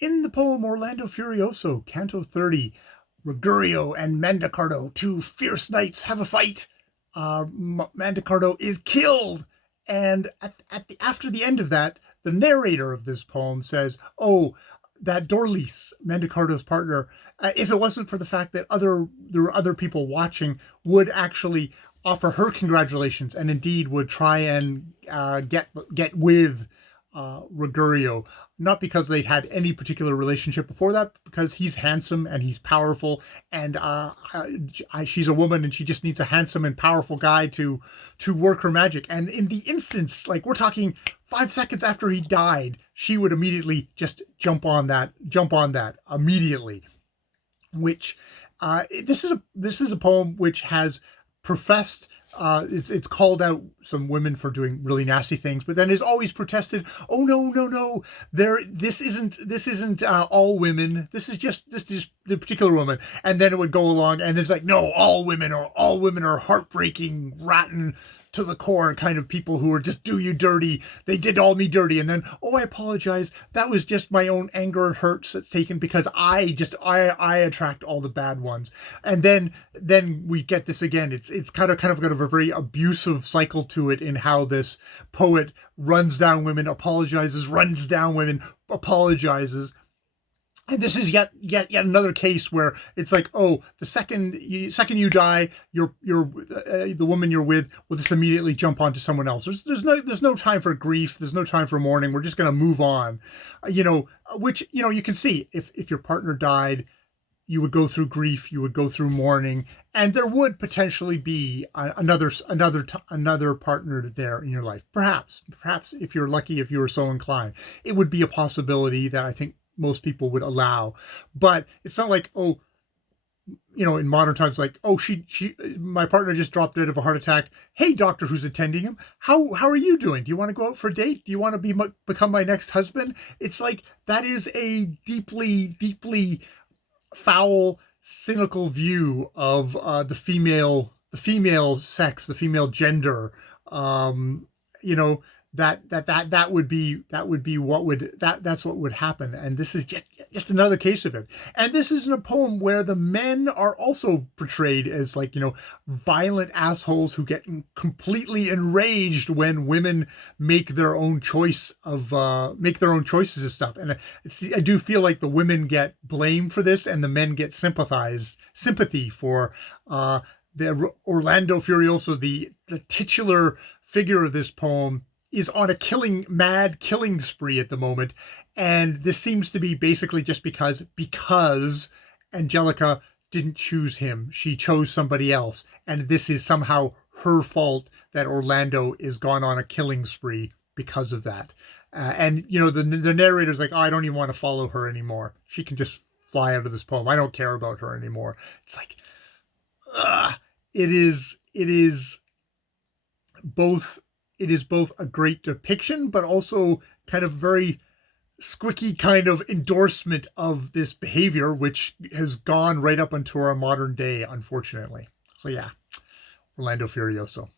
In the poem Orlando Furioso, Canto 30, Rigurio and Mandicardo, two fierce knights, have a fight. Mandicardo is killed. And after the end of that, the narrator of this poem says, oh, that Dorlis, Mandicardo's partner, if it wasn't for the fact that there were other people watching, would actually offer her congratulations and indeed would try and get with Rigurio, not because they'd had any particular relationship before that, because he's handsome and he's powerful, and she's a woman and she just needs a handsome and powerful guy to work her magic. And in the instance, like we're talking 5 seconds after he died, she would immediately just jump on that immediately. Which this is a poem which has professed. It's called out some women for doing really nasty things, but then is always protested. Oh no! This isn't all women. This is just the particular woman. And then it would go along, and it's like, no, all women are heartbreaking, rotten to the core kind of people who are just do you dirty. They did all me dirty, and then I apologize. That was just my own anger and hurts that's taken because I attract all the bad ones. And then we get this again. It's kind of got a very abusive cycle to it in how this poet runs down women, apologizes, runs down women, apologizes. And this is yet another case where it's like, oh, the second you die, the woman you're with will just immediately jump onto someone else. There's no time for grief. There's no time for mourning. We're just going to move on, which you can see if your partner died, you would go through grief, you would go through mourning, and there would potentially be another partner there in your life. Perhaps if you're lucky, if you were so inclined, it would be a possibility that I think most people would allow. But it's not like, oh, in modern times, like, oh, my partner just dropped dead of a heart attack. Hey, doctor who's attending him, how are you doing? Do you want to go out for a date? Do you want to become my next husband? It's like, that is a deeply foul, cynical view of the female sex, the female gender. That would be that's what would happen. And this is just another case of it. And this is in a poem where the men are also portrayed as like, violent assholes who get completely enraged when women make their own choices of stuff. And I do feel like the women get blamed for this and the men get sympathy for the Orlando Furioso, the titular figure of this poem, is on a mad killing spree at the moment. And this seems to be basically just because Angelica didn't choose him. She chose somebody else. And this is somehow her fault that Orlando is gone on a killing spree because of that. And the narrator's like, oh, I don't even want to follow her anymore. She can just fly out of this poem. I don't care about her anymore. It's like, it is both a great depiction, but also kind of very squicky kind of endorsement of this behavior, which has gone right up into our modern day, unfortunately. So yeah, Orlando Furioso.